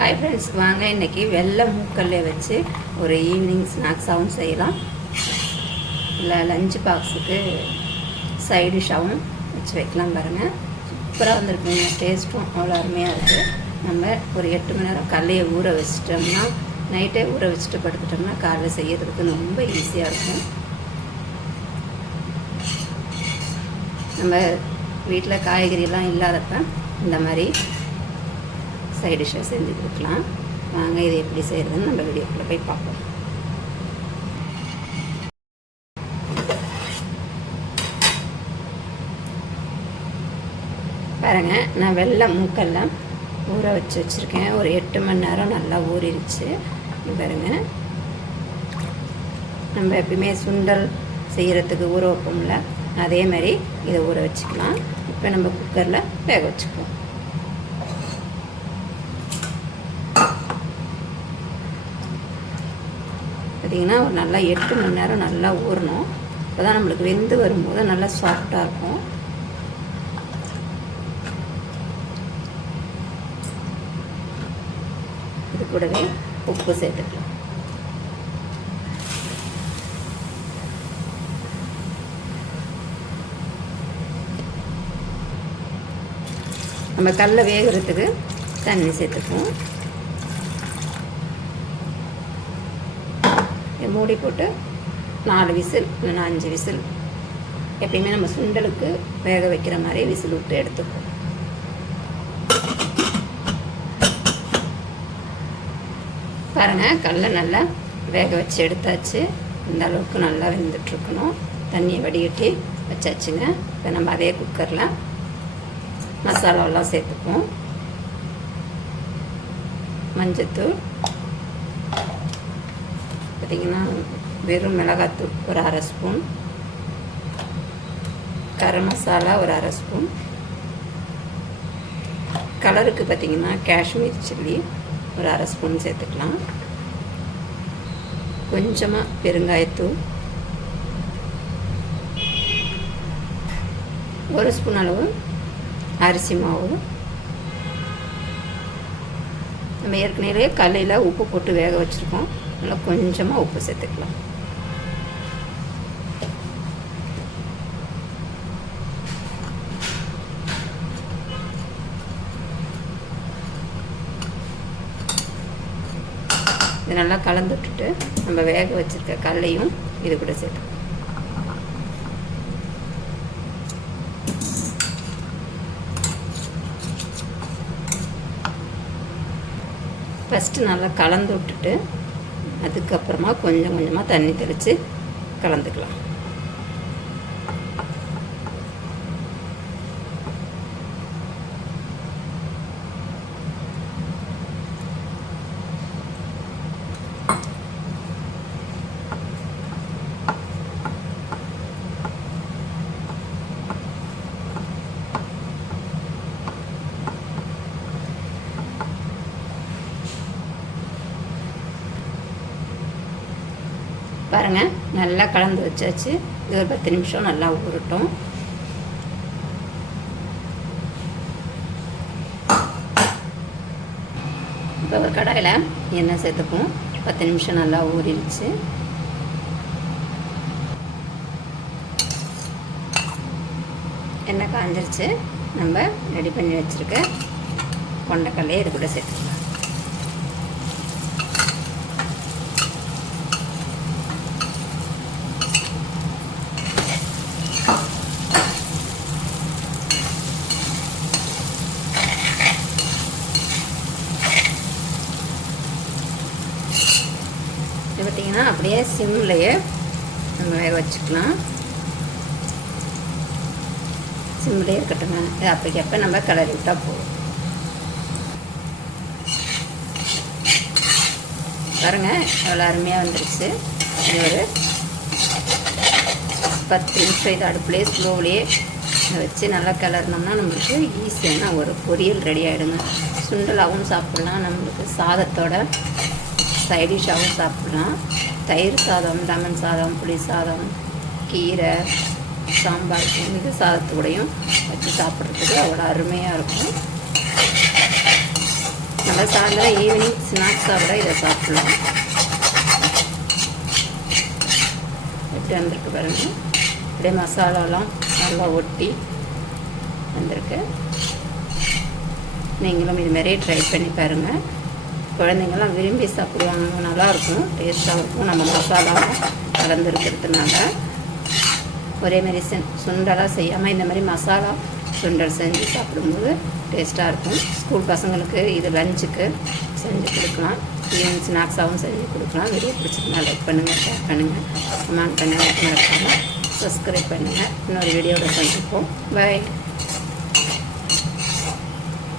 Hi friends, வாங்க இன்றைக்கி வெள்ளை மூக்கல்ல வச்சு ஒரு ஈவினிங் ஸ்நாக்ஸாகவும் செய்யலாம், இல்லை லஞ்ச் பாக்ஸுக்கு சைட் டிஷ்ஷாகவும் வச்சு வைக்கலாம். பாருங்கள், சூப்பராக வந்துருக்குங்க. டேஸ்ட்டும் அவ்வளோ அருமையாக இருக்குது. நம்ம ஒரு 8 மணி நேரம் கடலையை ஊற வச்சிட்டோம்னா, நைட்டே ஊற வச்சுட்டு படுத்துட்டோம்னா காலையில் செய்யறதுக்கு ரொம்ப ஈஸியாக இருக்கும். நம்ம வீட்டில் காய்கறியெல்லாம் இல்லாதப்ப இந்த மாதிரி சைட் டிஷ்ஷாக செஞ்சு கொடுக்கலாம். வாங்க இது எப்படி செய்கிறதுன்னு நம்ம வீடியோக்குள்ளே போய் பார்ப்போம். பாருங்கள், நான் வெள்ளை மூக்கெல்லாம் ஊற வச்சுருக்கேன். ஒரு 8 மணி நேரம் நல்லா ஊறிடுச்சு. பாருங்கள், நம்ம எப்பயுமே சுண்டல் செய்கிறதுக்கு ஊற வைப்போம்ல, அதே மாதிரி இதை ஊற வச்சுக்கலாம். இப்போ நம்ம குக்கரில் வேக வச்சுக்குவோம். பார்த்திங்கன்னா ஒரு நல்லா 8 மணி நேரம் நல்லா ஊறணும். அப்போ தான் நம்மளுக்கு வெந்து வரும்போது நல்லா சாஃப்டாக இருக்கும். இது கூடவே உப்பு சேர்த்துக்கலாம். நம்ம கடலை வேகிறதுக்கு தண்ணி சேர்த்துக்குவோம். மூடி போட்டு 4 விசில் இல்லைன்னா 5 விசில், எப்பயுமே நம்ம சுண்டலுக்கு வேக வைக்கிற மாதிரி விசில் விட்டு எடுத்துப்போம். பாருங்கள், கடலை நல்லா வேக வச்சு எடுத்தாச்சு. இந்த அளவுக்கு நல்லா வெந்துட்டுருக்கணும். தண்ணியை வடிகட்டி வச்சாச்சுங்க. இப்போ நம்ம அதே குக்கரில் மசாலாவெல்லாம் சேர்த்துப்போம். மஞ்சத்தூள், பார்த்திங்கன்னா வெறும் மிளகாத்தூள் ஒரு 1/2 ஸ்பூன், கரம் மசாலா ஒரு 1/2 ஸ்பூன், கலருக்கு பார்த்திங்கன்னா காஷ்மீர் சில்லி ஒரு 1/2 ஸ்பூன் சேர்த்துக்கலாம். கொஞ்சமாக பெருங்காயத்தூள், 1 ஸ்பூன் அளவு அரிசி மாவு. நம்ம ஏற்கனவே கடலையில் உப்பு போட்டு வேக வச்சுருக்கோம். நல்லா கொஞ்சமாக உப்பு சேர்த்துக்கலாம். இது நல்லா கலந்து விட்டுட்டு நம்ம வேக வச்சுருக்க கடலையும் இது கூட சேர்த்துக்கலாம். ஃபஸ்ட்டு நல்லா கலந்து விட்டுட்டு அதுக்கப்புறமா கொஞ்சம் கொஞ்சமாக தண்ணி தெளித்து கலந்துக்கலாம். பாருங்கள், நல்லா கலந்து வச்சாச்சு. இது ஒரு 10 நிமிஷம் நல்லா ஊறட்டும். இப்போ ஒரு கடாயில் எண்ணெய் சேர்த்துப்போம். 10 நிமிஷம் நல்லா ஊறிடுச்சு. எண்ணெய் காஞ்சிருச்சு. நம்ம ரெடி பண்ணி வச்சுருக்க கொண்டைக்கல்லையே இது கூட சேர்த்துக்கலாம். பார்த்திங்கன்னா அப்படியே சிம்லையே நம்ம வேக வச்சுக்கலாம். சிம்லேயே இருக்கட்டுங்க. இது அப்போக்கப்போ நம்ம கிளறி விட்டால் போதும். பாருங்கள், எவ்வளோ அருமையாக வந்துருச்சு. இது ஒரு 10 நிமிஷம் இது அடுப்புலேயே ஸ்லோவிலேயே வச்சு நல்லா கிளறினோம்னா நம்மளுக்கு ஈஸியான ஒரு பொரியல் ரெடி ஆகிடுங்க. சுண்டலாகவும் சாப்பிட்லாம், நம்மளுக்கு சாதத்தோட சைடிஷாகவும் சாப்பிட்லாம். தயிர் சாதம், லெமன் சாதம், புளி சாதம், கீரை, சாம்பார், இது சாதத்தோடையும் வச்சு சாப்பிட்றதுக்கு அவ்வளோ அருமையாக இருக்கும். நம்ம நல்லா சாயந்தரம் ஈவினிங் ஸ்நாக்ஸாக கூட இதை சாப்பிடலாம். எப்படி வந்திருக்கு பாருங்கள். அப்படியே மசாலாலாம் நல்லா ஒட்டி வந்திருக்கு. நீங்களும் இது மாதிரியே ட்ரை பண்ணி பாருங்கள். குழந்தைங்கள்லாம் விரும்பி சாப்பிடுவாங்க. நல்லாயிருக்கும், டேஸ்ட்டாக இருக்கும். நம்ம மசாலாவும் கலந்துருக்கிறதுனால ஒரே மாதிரி சுண்டலாக செய்யாமல் இந்த மாதிரி மசாலா சுண்டல் செஞ்சு சாப்பிடும்போது டேஸ்ட்டாக இருக்கும். ஸ்கூல் பசங்களுக்கு இது லஞ்சுக்கு செஞ்சு கொடுக்கலாம். ஈவினிங் ஸ்நாக்ஸாகவும் செஞ்சு கொடுக்கலாம். வீடியோ பிடிச்சிருந்தா லைக் பண்ணுங்கள், ஷேர் பண்ணுங்கள், கமெண்ட் பண்ணுங்கள், மறக்காமல் சப்ஸ்கிரைப் பண்ணுங்கள். இன்னொரு வீடியோவில் சந்திப்போம். பை.